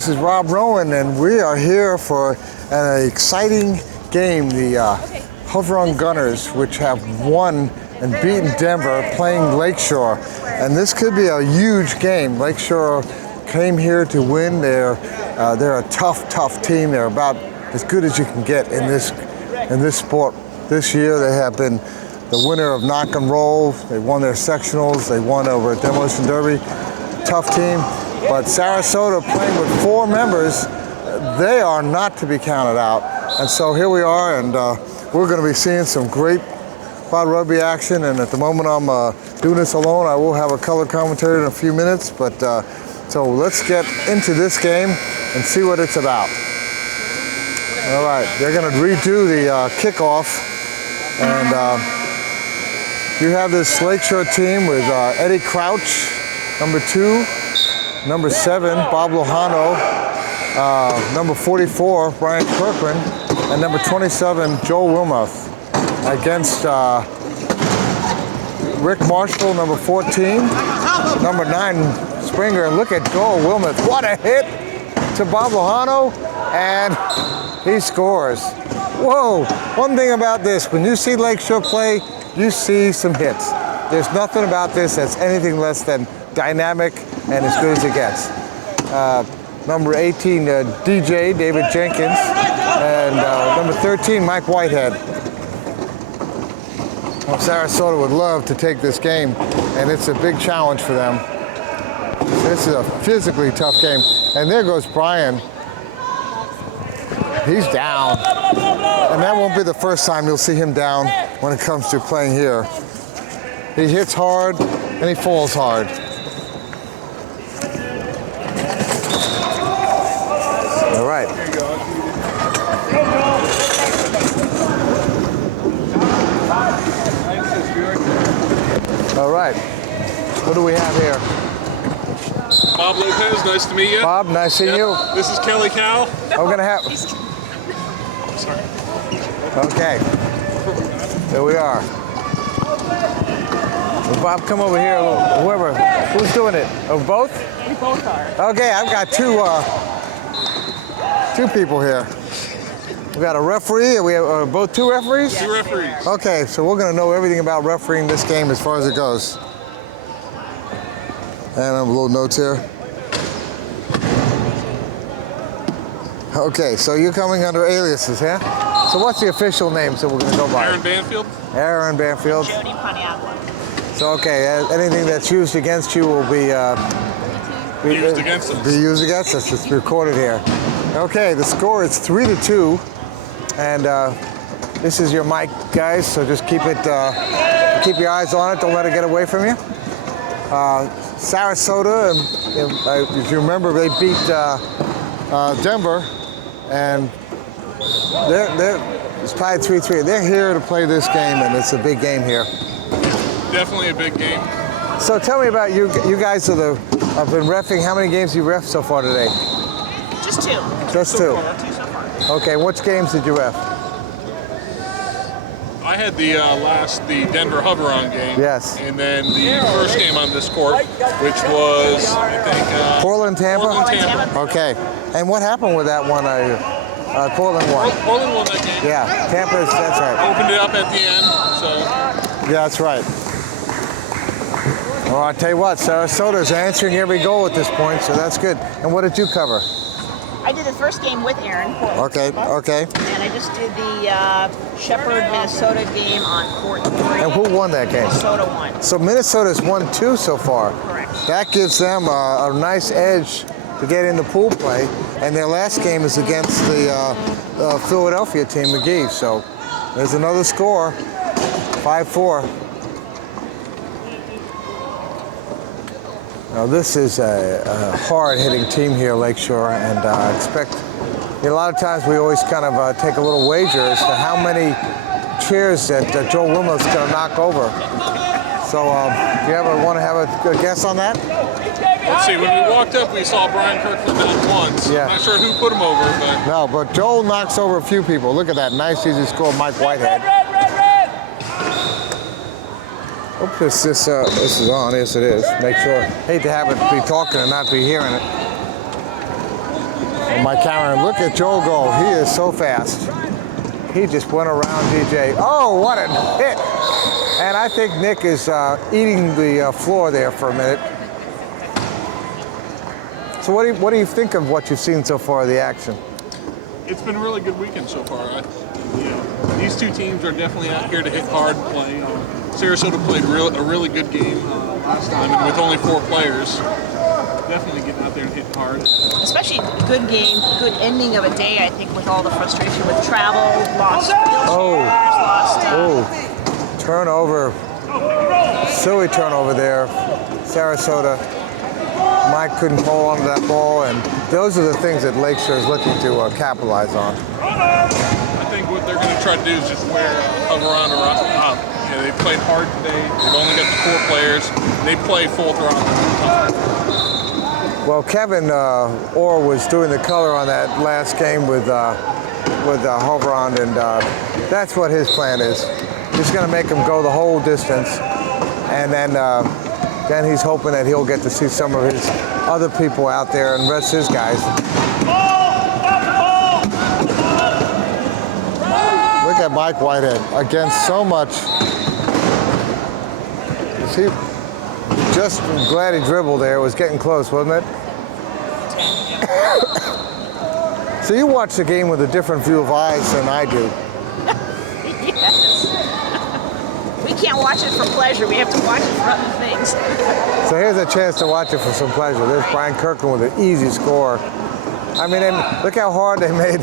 This is Rob Rowan, and we are here for an exciting game. The Hover-On Gunners, which have won and beaten Denver, playing Lakeshore. And this could be a huge game. Lakeshore came here to win. They're a tough team. They're about as good as you can get in this sport. This year they have been the winner of Knock and Roll. They won their sectionals. They won over at Demolition Derby. Tough team. But Sarasota, playing with 4 members, they are not to be counted out. And so here we are, and we're going to be seeing some great quad rugby action. And at the moment I'm doing this alone. I will have a color commentary in a few minutes. But so let's get into this game and see what it's about. All right, they're going to redo the kickoff. And you have this Lakeshore team with Eddie Crouch, number 2. Number 7, Bob Lohano, number 44, Brian Kirkland, and number 27, Joel Wilmoth. Against Rick Marshall, number 14, number 9, Springer. And look at Joel Wilmoth. What a hit to Bob Lohano, and he scores. Whoa, one thing about this, when you see Lakeshore play, you see some hits. There's nothing about this that's anything less than dynamic and as good as it gets. Number 18, DJ, David Jenkins, and number 13, Mike Whitehead. Well, Sarasota would love to take this game, and it's a big challenge for them. This is a physically tough game. And there goes Brian. He's down. And that won't be the first time you'll see him down when it comes to playing here. He hits hard, and he falls hard. All right. All right. What do we have here? Bob Lopez, nice to meet you. Bob, nice seeing you. This is Kelly Cow. I'm gonna have. Sorry. Okay. There we are. Well, Bob, come over here. Whoever, who's doing it? Oh, both? We both are. Okay, I've got two people here. We got a referee. We have both 2 referees? 2 referees. Okay, so we're going to know everything about refereeing this game as far as it goes. And I have a little notes here. Okay, so you're coming under aliases, huh? So what's the official name so we're going to go by? Aaron Banfield. Aaron Banfield. Jody Paniagua. So, okay, anything that's used against you will be Used against us. Be used against us. It's recorded here. Okay, the score is 3-2, and this is your mic, guys. So just keep it, keep your eyes on it. Don't let it get away from you. Sarasota, if you remember, they beat Denver, and it's tied 3-3. They're here to play this game, and it's a big game here. Definitely a big game. So tell me about you. You guys have been reffing. How many games have you reffed so far today? Just 2. Just 2. 2 so far. Okay, which games did you ref? I had the Denver Hover-On game. Yes. And then the first game on this court, which was, I think... Portland, Tampa? Portland, Tampa. Okay. And what happened with that one? Portland won. Portland won that game. Yeah, Tampa, that's right. Opened it up at the end, so... Yeah, that's right. Well, I'll tell you what, Sarasota's answering every goal at this point, so that's good. And what did you cover? I did the first game with Aaron. Okay. And I just did the Shepherd, Minnesota game on court 3. And who won that game? Minnesota won. So Minnesota's won 2 so far. Correct. That gives them a nice edge to get into pool play. And their last game is against the Philadelphia team, McGee. So there's another score, 5-4. Now this is a hard-hitting team here, Lakeshore, and I expect a lot of times we always kind of take a little wager as to how many chairs that Joel Wilmoth's going to knock over. So do you ever want to have a guess on that? Let's see, when we walked up, we saw Brian Kirkland knock once. Yeah. I'm not sure who put him over, but... No, but Joel knocks over a few people. Look at that nice easy score, Mike Whitehead. Hope this is on. Yes, it is. Make sure. Hate to have it be talking and not be hearing it. Mike Cameron, look at Joel go. He is so fast. He just went around DJ. Oh, what a hit. And I think Nick is eating the floor there for a minute. So what do you think of what you've seen so far of the action? It's been a really good weekend so far. These two teams are definitely out here to hit hard and play. Sarasota played a really good game last time, and with only 4 players, definitely getting out there and hitting hard. Especially a good game, good ending of a day, I think, with all the frustration with travel, lost wheelchairs, lost... Turnover. Silly turnover there. Sarasota. Mike couldn't hold onto that ball, and those are the things that Lakeshore is looking to capitalize on. I think what they're going to try to do is just hover on around. They played hard today. They've only got the 4 players. They play full throttle. Well, Kevin Orr was doing the color on that last game with Hoveron, and that's what his plan is. He's going to make him go the whole distance, and then he's hoping that he'll get to see some of his other people out there and rest his guys. Look at Mike Whitehead against so much. He just glad he dribbled there. It was getting close, wasn't it? So you watch the game with a different view of eyes than I do. Yes. We can't watch it for pleasure. We have to watch it for other things. So here's a chance to watch it for some pleasure. There's Brian Kirkland with an easy score. I mean, look how hard they made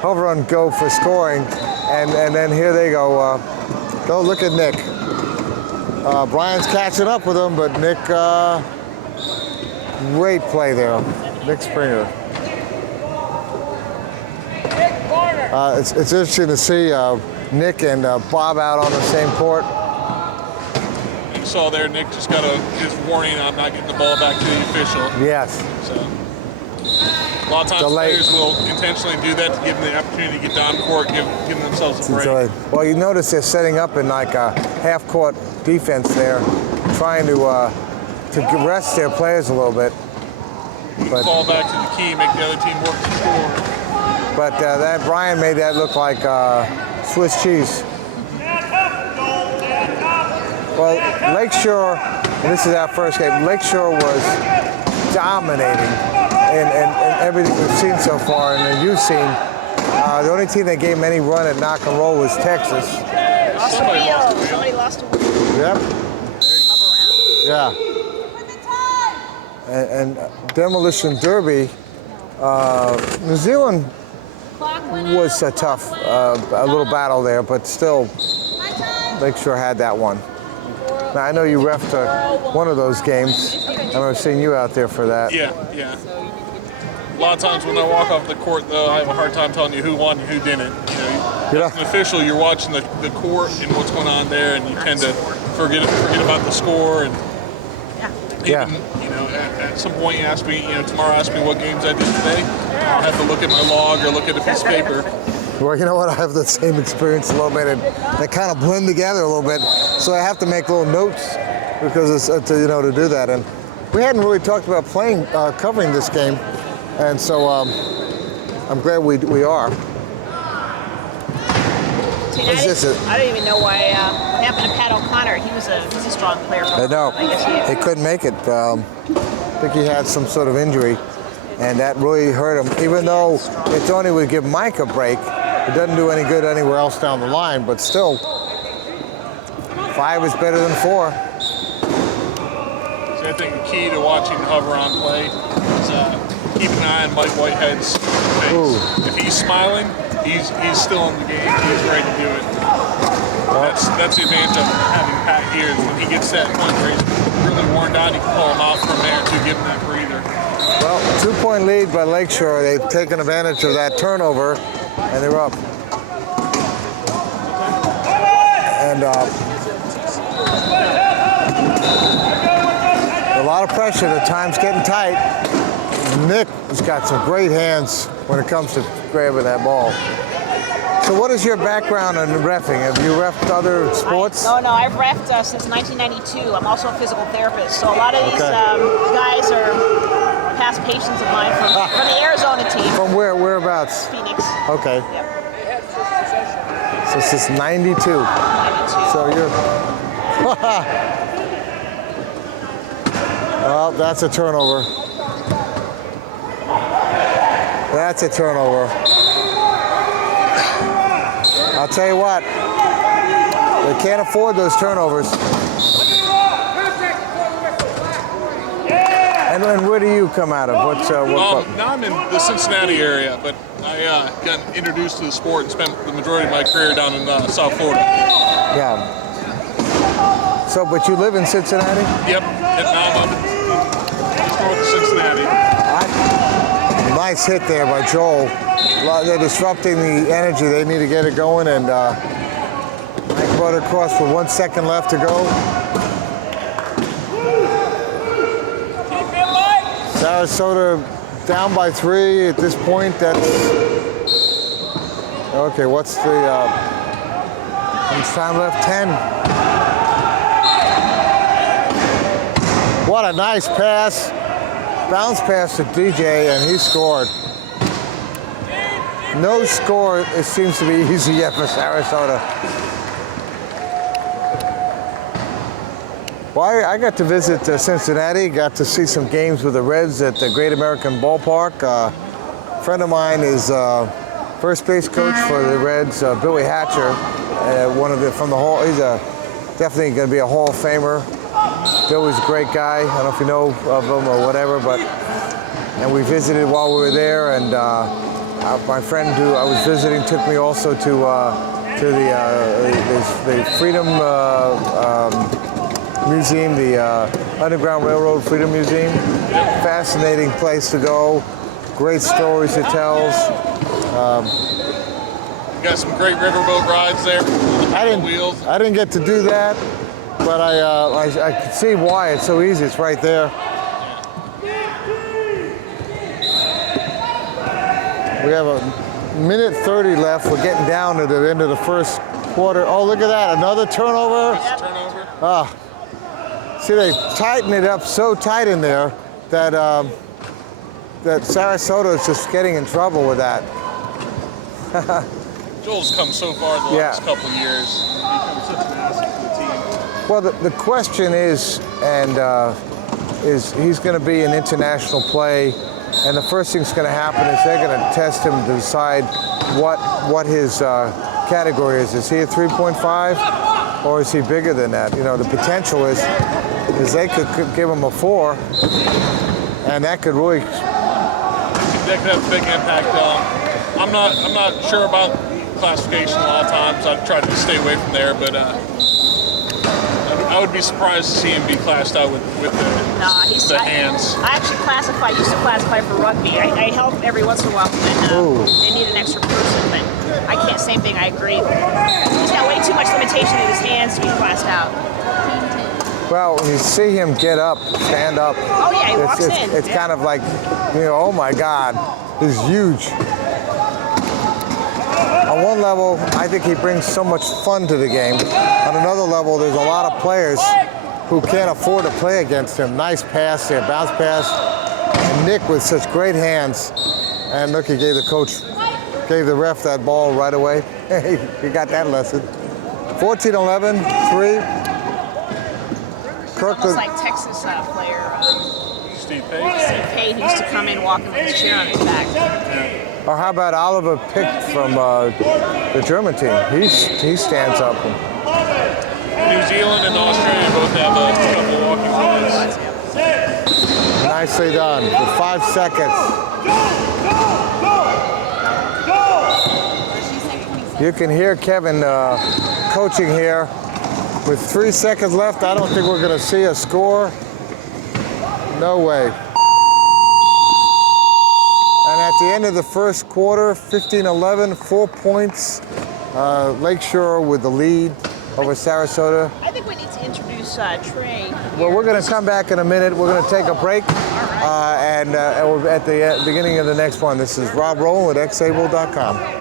Hoveron go for scoring. And then here they go. Go look at Nick. Brian's catching up with him, but Nick, great play there. Nick Springer. It's interesting to see Nick and Bob out on the same court. You saw there, Nick just got his warning on not getting the ball back to the official. Yes. So a lot of times players will intentionally do that to give them the opportunity to get down court, give themselves a break. Well, you notice they're setting up in like a half-court defense there, trying to rest their players a little bit. But fall back to the key, make the other team work to score. But that Brian made that look like Swiss cheese. Well, Lakeshore, and this is our first game, Lakeshore was dominating in everything we've seen so far and that you've seen. The only team that gave them any run at knock and roll was Texas. Lost a wheel. Somebody lost a wheel. Yep. Hover around. Yeah. And Demolition Derby, New Zealand was a tough, a little battle there, but still, Lakeshore had that one. Now, I know you refed one of those games. I remember seeing you out there for that. Yeah. A lot of times when I walk off the court, though, I have a hard time telling you who won and who didn't. As an official, you're watching the court and what's going on there, and you tend to forget about the score. And even, at some point you ask me, tomorrow ask me what games I did today. I'll have to look at my log or look at a piece of paper. Well, you know what? I have the same experience a little bit, and they kind of blend together a little bit. So I have to make little notes because it's to do that. And we hadn't really talked about covering this game, and so I'm glad we are. I don't even know why it happened to Pat O'Connor. He's a strong player. I know. I guess he couldn't make it. I think he had some sort of injury, and that really hurt him. Even though it only would give Mike a break, it doesn't do any good anywhere else down the line. But still, 5 is better than 4. So I think the key to watching Hoveron play is keep an eye on Mike Whitehead's face. Ooh. If he's smiling, he's still in the game. He's ready to do it. That's the advantage of having Pat here. Is when he gets that point where he's really worn down, you can pull him out from there to give him that breather. Well, 2-point lead by Lakeshore. They've taken advantage of that turnover, and they're up. And a lot of pressure. The time's getting tight. Nick has got some great hands when it comes to grabbing that ball. So what is your background in reffing? Have you reffed other sports? No, I've reffed since 1992. I'm also a physical therapist. So a lot of these guys are past patients of mine from the Arizona team. From Whereabouts? Phoenix. Okay. Yep. So this is 92. 92. So you're. Well, that's a turnover. That's a turnover. I'll tell you what. They can't afford those turnovers. And then where do you come out of? What now I'm in the Cincinnati area, but I got introduced to the sport and spent the majority of my career down in South Florida. Yeah. So, but you live in Cincinnati? Yep. And now I'm up just north of Cincinnati. Nice hit there by Joel. They're disrupting the energy. They need to get it going, and I brought it across with 1 second left to go. Sarasota down by 3 at this point. That's okay. What's the how much time left? 10. What a nice pass. Bounce pass to DJ, and he scored. No score, it seems to be easy yet for Sarasota. Well, I got to visit Cincinnati, got to see some games with the Reds at the Great American Ballpark. A friend of mine is first base coach for the Reds, Billy Hatcher, from the Hall. He's definitely going to be a Hall of Famer. Billy's a great guy. I don't know if you know of him or whatever, and we visited while we were there, and my friend who I was visiting took me also to the Freedom Museum, the Underground Railroad Freedom Museum. Fascinating place to go. Great stories it tells. Got some great riverboat rides there. I didn't get to do that, but I could see why. It's so easy. It's right there. We have a minute 30 left. We're getting down to the end of the first quarter. Oh, look at that. Another turnover. Turnover. See, they tighten it up so tight in there that that Sarasota is just getting in trouble with that. Joel's come so far the last couple of years. He's become such an asset to the team. Well, the question is, is he's going to be an international play, and the first thing's going to happen is they're going to test him to decide what his category is. Is he a 3.5, or is he bigger than that? You know, the potential is they could give him a 4, and that could really. That could have a big impact. I'm not sure about classification a lot of times. I try to stay away from there, but I would be surprised to see him be classed out with the hands. I actually used to classify for rugby. I help every once in a while when they need an extra person, but I can't. Same thing. I agree. He's got way too much limitation in his hands to be classed out. Well, when you see him get up, stand up. Oh yeah, he walks in. It's kind of like, oh my God, he's huge. On one level, I think he brings so much fun to the game. On another level, there's a lot of players who can't afford to play against him. Nice pass there, bounce pass. And Nick with such great hands. And look, he gave the ref that ball right away. He got that lesson. 14-11, 3. Almost like Texas player Steve Pate. Steve Pate, who used to come in walking with his chair on his back. Or how about Oliver Pick from the German team? He stands up. New Zealand and Australia both have a couple walking runs. Nicely done. With 5 seconds. You can hear Kevin coaching here. With 3 seconds left, I don't think we're going to see a score. No way. And at the end of the first quarter, 15-11, 4 points. Lakeshore with the lead over Sarasota. I think we need to introduce Trey. Well, we're going to come back in a minute. We're going to take a break. And at the beginning of the next one, this is Rob Rowland with xable.com.